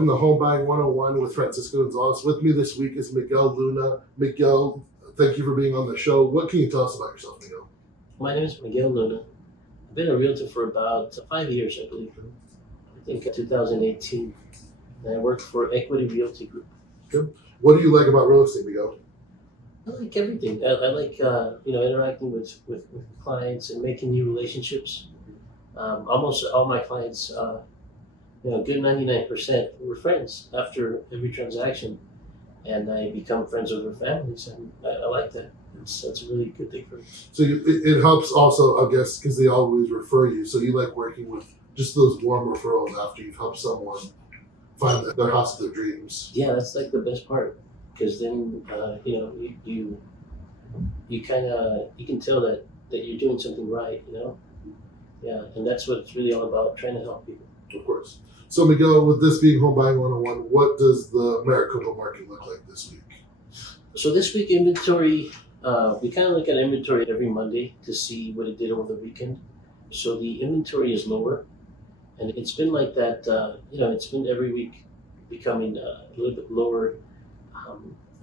welcome to Home Buying 101 with Francisco Gonzalez. With me this week is Miguel Luna. Miguel, thank you for being on the show. What can you tell us about yourself, Miguel? My name is Miguel Luna. I've been a realtor for about 5 years, I believe. I think 2018. And I work for Equity Realty Group. Good. What do you like about real estate, Miguel? I like everything. I like interacting with clients and making new relationships. Almost all my clients, good 99%, we're friends after every transaction, and I become friends with their families, and I like that. That's a really good thing for me. So it helps also, I guess, because they always refer you. So you like working with just those warm referrals after you've helped someone find their house of their dreams. Yeah, that's like the best part, because then you can tell that you're doing something right, Yeah, and that's what it's really all about, trying to help people. Of course. So Miguel, with this being Home Buying 101, what does the Maricopa market look like this week? So this week inventory, we kind of look at inventory every Monday to see what it did over the weekend. So the inventory is lower, and it's been like that, it's been every week becoming a little bit lower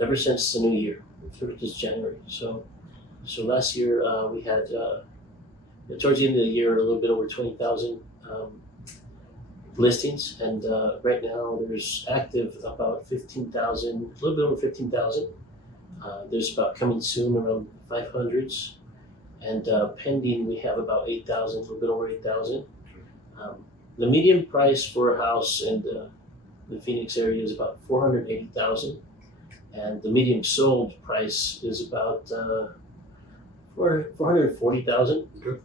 ever since the new year, this January. So last year we had, towards the end of the year, a little bit over 20,000 listings, and right now there's active about 15,000, a little bit over 15,000. There's about coming soon around 500s, and pending we have about 8,000, a little bit over 8,000. The median price for a house in the Phoenix area is about 480,000, and the median sold price is about 440,000. Okay.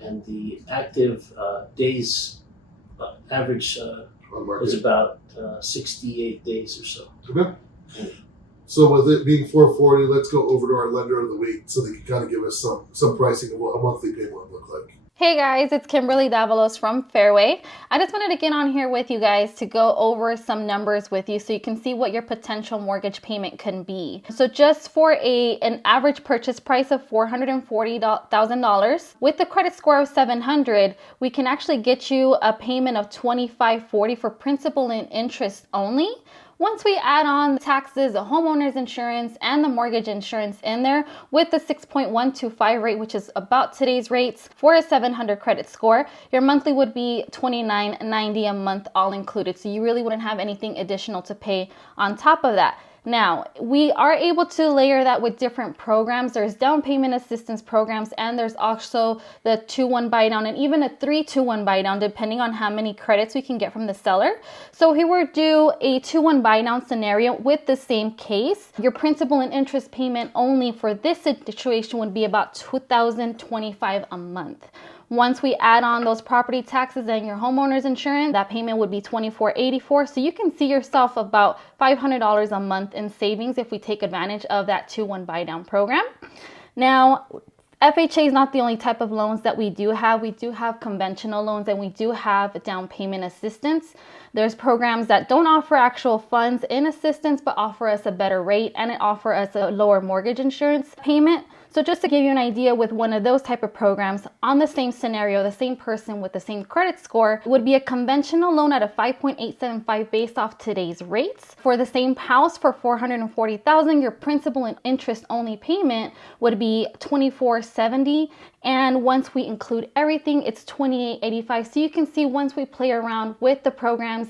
And the active days average is about 68 days or so. Okay. So with it being 440, let's go over to our lender of the week so they can kind of give us some pricing of what a monthly payment would look like. Hey guys, it's Kimberly Davalos from Fairway. I just wanted to get on here with you guys to go over some numbers with you so you can see what your potential mortgage payment can be. So just for an average purchase price of $440,000 with a credit score of 700, we can actually get you a payment of $2,540 for principal and interest only. Once we add on the taxes, the homeowner's insurance, and the mortgage insurance in there with the 6.125 rate, which is about today's rates for a 700 credit score, your monthly would be $29.90 a month all included. So you really wouldn't have anything additional to pay on top of that. Now, we are able to layer that with different programs. There's down payment assistance programs, and there's also the 2-1 buy down, and even a 3-2-1 buy down, depending on how many credits we can get from the seller. So here we'll do a 2-1 buy down scenario with the same case. Your principal and interest payment only for this situation would be about $2,025 a month. Once we add on those property taxes and your homeowner's insurance, that payment would be $2,484. So you can see yourself about $500 a month in savings if we take advantage of that 2-1 buy down program. Now, FHA is not the only type of loans that we do have. We do have conventional loans, and we do have down payment assistance. There's programs that don't offer actual funds in assistance, but offer us a better rate, and it offer us a lower mortgage insurance payment. So just to give you an idea, with one of those type of programs, on the same scenario, the same person with the same credit score, it would be a conventional loan at a 5.875 based off today's rates. For the same house for $440,000, your principal and interest only payment would be $2,470, and once we include everything, it's $2,885. So you can see, once we play around with the programs,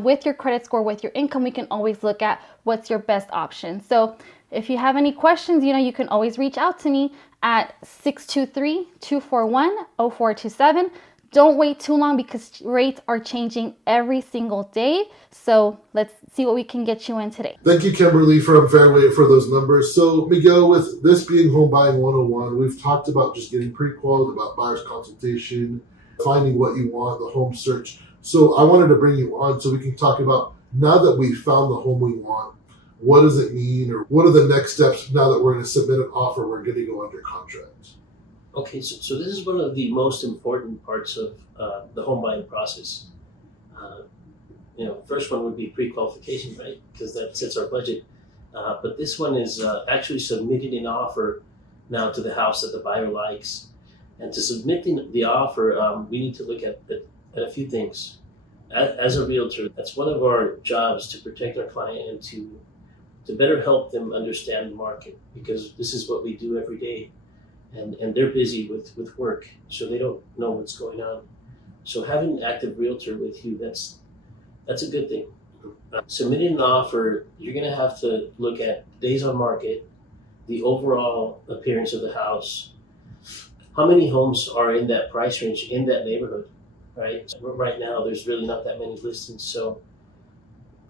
with your credit score, with your income, we can always look at what's your best option. So if you have any questions, you can always reach out to me at 623-241-0427. Don't wait too long, because rates are changing every single day. So let's see what we can get you in today. Thank you, Kimberly from Fairway, for those numbers. So Miguel, with this being Home Buying 101, we've talked about just getting pre-qualified, about buyer's consultation, finding what you want, the home search. So I wanted to bring you on so we can talk about, now that we've found the home we want, what does it mean, or what are the next steps now that we're going to submit an offer, we're going to go under contract? Okay, so this is one of the most important parts of the home buying process. First one would be pre-qualification, right? Because that sets our budget. But this one is actually submitting an offer now to the house that the buyer likes. And to submit the offer, we need to look at a few things. as a realtor, that's one of our jobs, to protect our client and to better help them understand the market, because this is what we do every day. And they're busy with work, so they don't know what's going on. So having an active realtor with you, that's a good thing. Submitting an offer, you're going to have to look at days on market, the overall appearance of the house, how many homes are in that price range in that neighborhood, right? Right now, there's really not that many listings. So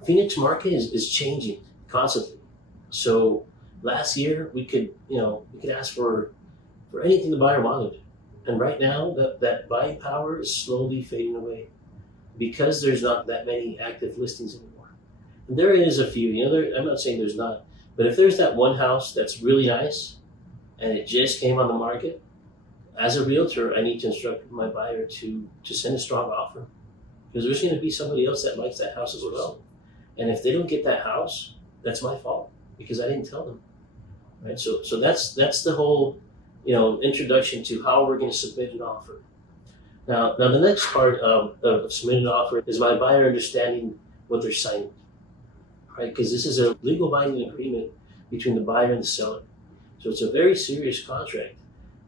Phoenix market is changing constantly. So last year, we could ask for anything the buyer wanted. And right now, that buying power is slowly fading away because there's not that many active listings anymore. And there is a few, I'm not saying there's not, but if there's that one house that's really nice and it just came on the market, as a realtor, I need to instruct my buyer to send a strong offer, because there's going to be somebody else that likes that house as well. And if they don't get that house, that's my fault because I didn't tell them, right? So that's the whole, introduction to how we're going to submit an offer. Now the next part of submitting an offer is my buyer understanding what they're signing, right? Because this is a legal binding agreement between the buyer and the seller. So it's a very serious contract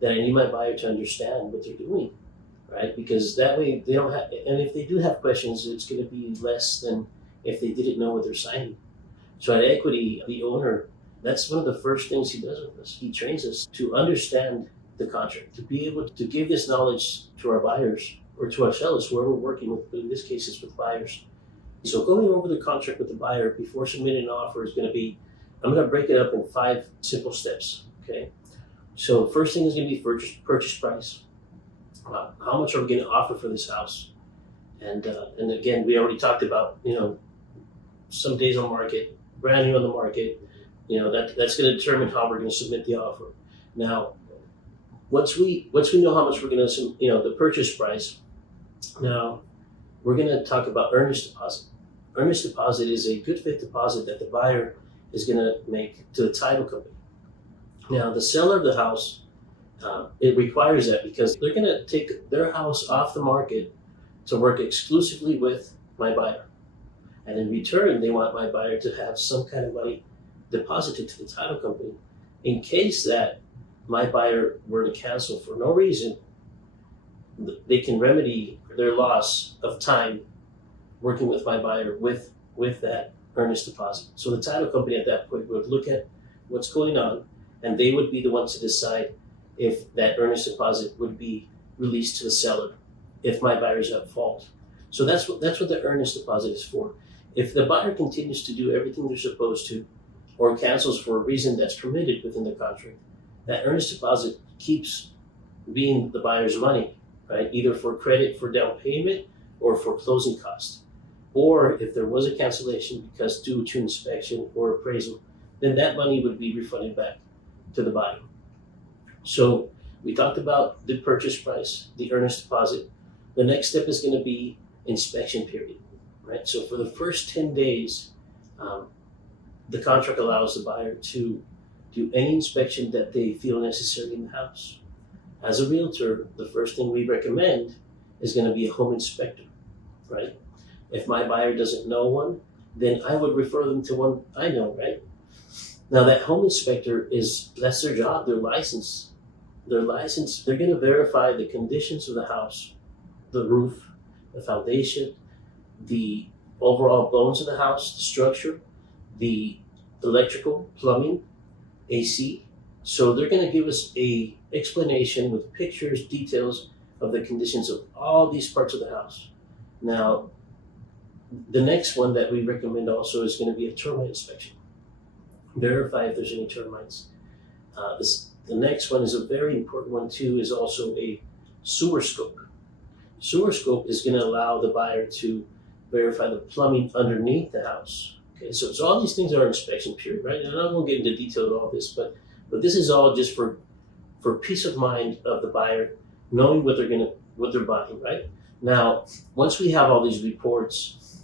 that I need my buyer to understand what they're doing, right? Because that way they don't have, and if they do have questions, it's going to be less than if they didn't know what they're signing. So at Equity, the owner, that's one of the first things he does with us. He trains us to understand the contract, to be able to give this knowledge to our buyers or to our sellers, whoever we're working with, but in this case it's with buyers. So going over the contract with the buyer before submitting an offer is going to be, I'm going to break it up in 5 simple steps, okay? So first thing is going to be purchase price. How much are we going to offer for this house? And again, we already talked about, some days on market, brand new on the market, that's going to determine how we're going to submit the offer. Now, once we know how much we're going to, the purchase price, now we're going to talk about earnest deposit. Earnest deposit is a good faith deposit that the buyer is going to make to the title company. Now, the seller of the house, it requires that because they're going to take their house off the market to work exclusively with my buyer. And in return, they want my buyer to have some kind of money deposited to the title company in case that my buyer were to cancel for no reason. They can remedy their loss of time working with my buyer with that earnest deposit. So the title company at that point would look at what's going on, and they would be the ones to decide if that earnest deposit would be released to the seller if my buyer's at fault. So that's what the earnest deposit is for. If the buyer continues to do everything they're supposed to or cancels for a reason that's permitted within the contract, that earnest deposit keeps being the buyer's money, right? Either for credit for down payment or for closing costs. Or if there was a cancellation because due to inspection or appraisal, then that money would be refunded back to the buyer. So we talked about the purchase price, the earnest deposit. The next step is going to be inspection period, right? So for the first 10 days, the contract allows the buyer to do any inspection that they feel necessary in the house. As a realtor, the first thing we recommend is going to be a home inspector, right? If my buyer doesn't know one, then I would refer them to one I know, right? Now that home inspector that's their job, they're licensed. They're going to verify the conditions of the house, the roof, the foundation, the overall bones of the house, the structure, the electrical, plumbing, AC. So they're going to give us a explanation with pictures, details of the conditions of all these parts of the house. Now, the next one that we recommend also is going to be a termite inspection. Verify if there's any termites. The next one is a very important one too, is also a sewer scope. Sewer scope is going to allow the buyer to verify the plumbing underneath the house. Okay, so all these things are inspection period, right? And I won't get into detail of all this, but this is all just for peace of mind of the buyer, knowing what they're buying, right? Now, once we have all these reports,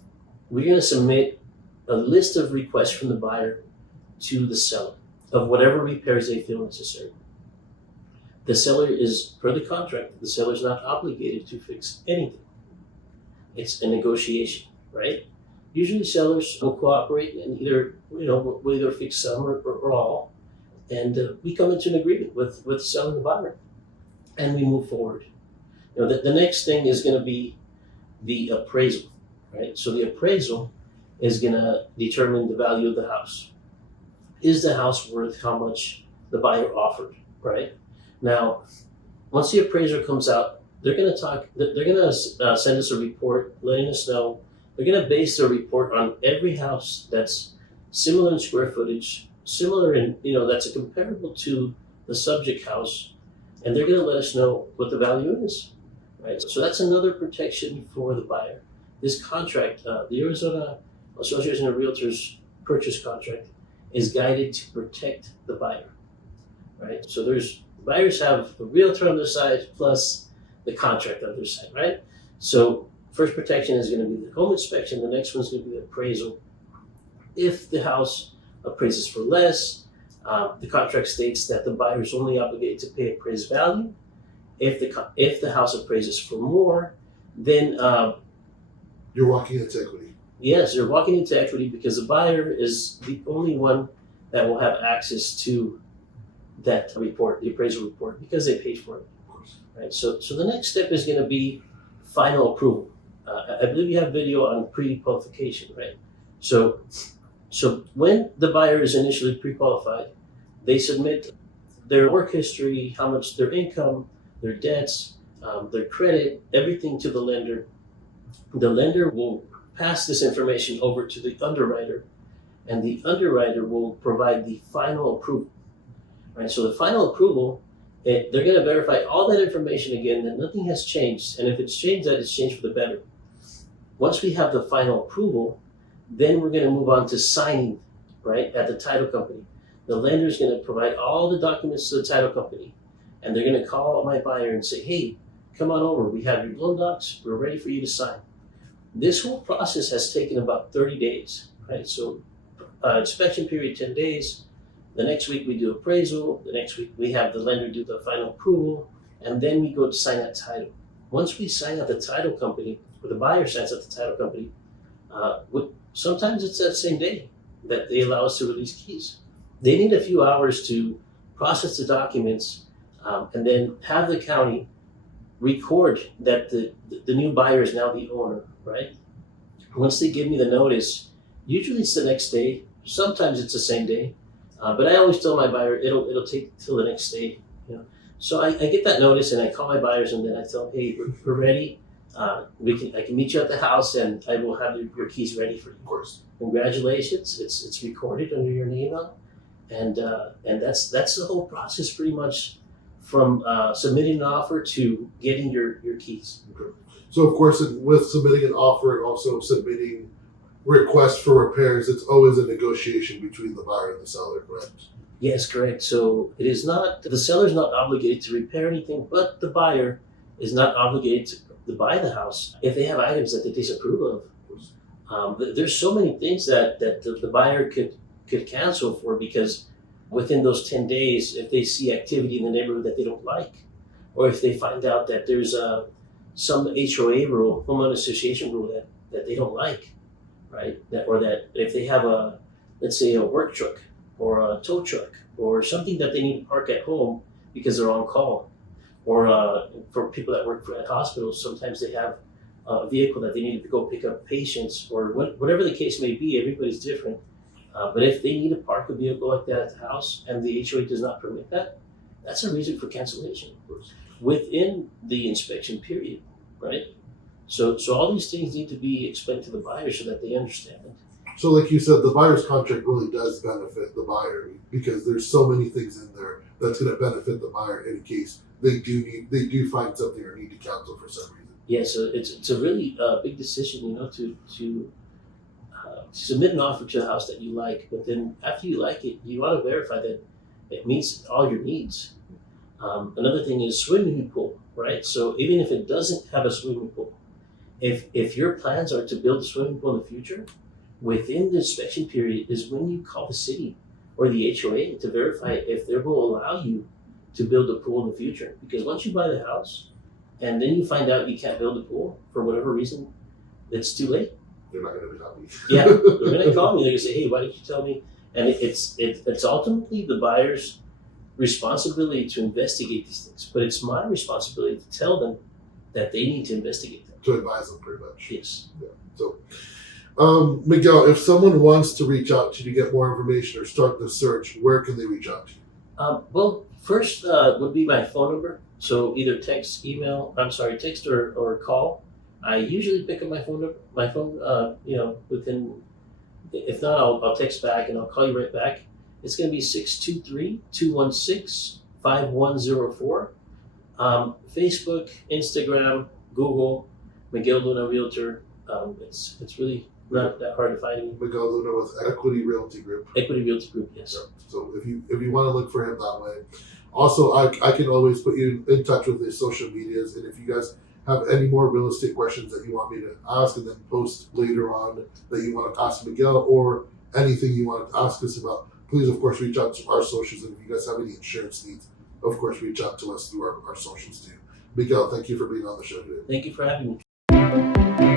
we're going to submit a list of requests from the buyer to the seller of whatever repairs they feel necessary. The seller is, per the contract, the seller is not obligated to fix anything. it's a negotiation, right? Usually sellers will cooperate and will either fix some or all, and we come into an agreement with selling the buyer, and we move forward. The next thing is going to be the appraisal, right? So the appraisal is going to determine the value of the house. Is the house worth how much the buyer offered, right? Now, once the appraiser comes out, they're going to send us a report letting us know. They're going to base their report on every house that's similar in square footage, similar in, that's comparable to the subject house, and they're going to let us know what the value is, right? So that's another protection for the buyer. This contract, the Arizona Association of Realtors purchase contract, is guided to protect the buyer, right? So buyers have a realtor on their side plus the contract on their side, right? So first protection is going to be the home inspection. The next one's going to be the appraisal. If the house appraises for less, the contract states that the buyer is only obligated to pay appraised value. If the house appraises for more, then you're walking into equity. Yes, you're walking into equity because the buyer is the only one that will have access to that report, the appraisal report, because they paid for it. Of course. Right. So the next step is going to be final approval. I believe you have video on pre-qualification, right? So when the buyer is initially pre-qualified, they submit their work history, how much their income, their debts, their credit, everything to the lender. The lender will pass this information over to the underwriter, and the underwriter will provide the final approval. Right? So the final approval, they're going to verify all that information again, that nothing has changed, and if it's changed, that it's changed for the better. Once we have the final approval, then we're going to move on to signing, right, at the title company. The lender is going to provide all the documents to the title company, and they're going to call my buyer and say, hey, come on over. We have your loan docs. We're ready for you to sign. This whole process has taken about 30 days, right? So inspection period, 10 days. The next week we do appraisal. The next week we have the lender do the final approval, and then we go to sign that title. Once we sign at the title company, or the buyer signs at the title company, sometimes it's that same day that they allow us to release keys. They need a few hours to process the documents and then have the county record that the new buyer is now the owner, right? Once they give me the notice, usually it's the next day. Sometimes it's the same day, but I always tell my buyer it'll take till the next day. So I get that notice and I call my buyers and then I tell them, hey, we're ready. I can meet you at the house and I will have your keys ready for you. Of course. Congratulations, it's recorded under your name now, and that's the whole process pretty much, from submitting an offer to getting your keys. Okay. So of course, with submitting an offer and also submitting requests for repairs, it's always a negotiation between the buyer and the seller, correct? Yes, correct. So it is not, the seller is not obligated to repair anything, but the buyer is not obligated to buy the house if they have items that they disapprove of. There's so many things that the buyer could cancel for, because within those 10 days, if they see activity in the neighborhood that they don't like, or if they find out that there's some HOA rule, homeowner association rule that they don't like, right? Or that if they have let's say a work truck or a tow truck or something that they need to park at home because they're on call, or for people that work at hospitals, sometimes they have a vehicle that they need to go pick up patients, or whatever the case may be. Everybody's different. But if they need to park a vehicle like that at the house and the HOA does not permit that, that's a reason for cancellation within the inspection period, right? So all these things need to be explained to the buyer so that they understand it. So like you said, the buyer's contract really does benefit the buyer, because there's so many things in there that's going to benefit the buyer in case they do find something or need to cancel for some reason. Yeah, so it's a really big decision, to submit an offer to a house that you like, but then after you like it, you want to verify that it meets all your needs. Another thing is swimming pool, right? So even if it doesn't have a swimming pool, if your plans are to build a swimming pool in the future, within the inspection period is when you call the city or the HOA to verify if they will allow you to build a pool in the future. Because once you buy the house and then you find out you can't build a pool for whatever reason, it's too late. They're not going to be happy. Yeah, they're going to call me. They're going to say, "Hey, why didn't you tell me?" And it's ultimately the buyer's responsibility to investigate these things, but it's my responsibility to tell them that they need to investigate them. To advise them, pretty much. Yes. Yeah. So, Miguel, if someone wants to reach out to you to get more information or start the search, where can they reach out to you? Well, first would be my phone number. So either text, text or call. I usually pick up my phone. Within. If not, I'll text back and I'll call you right back. It's going to be 623-216-5104. Facebook, Instagram, Google, Miguel Luna Realtor. It's really not that hard to find me. Miguel Luna with Equity Realty Group. Equity Realty Group, yes. Yeah. So if you want to look for him that way. Also, I can always put you in touch with his social medias, and if you guys have any more real estate questions that you want me to ask and then post later on that you want to ask Miguel or anything you want to ask us about, please, of course, reach out to our socials. And if you guys have any insurance needs, of course, reach out to us through our socials too. Miguel, thank you for being on the show today. Thank you for having me.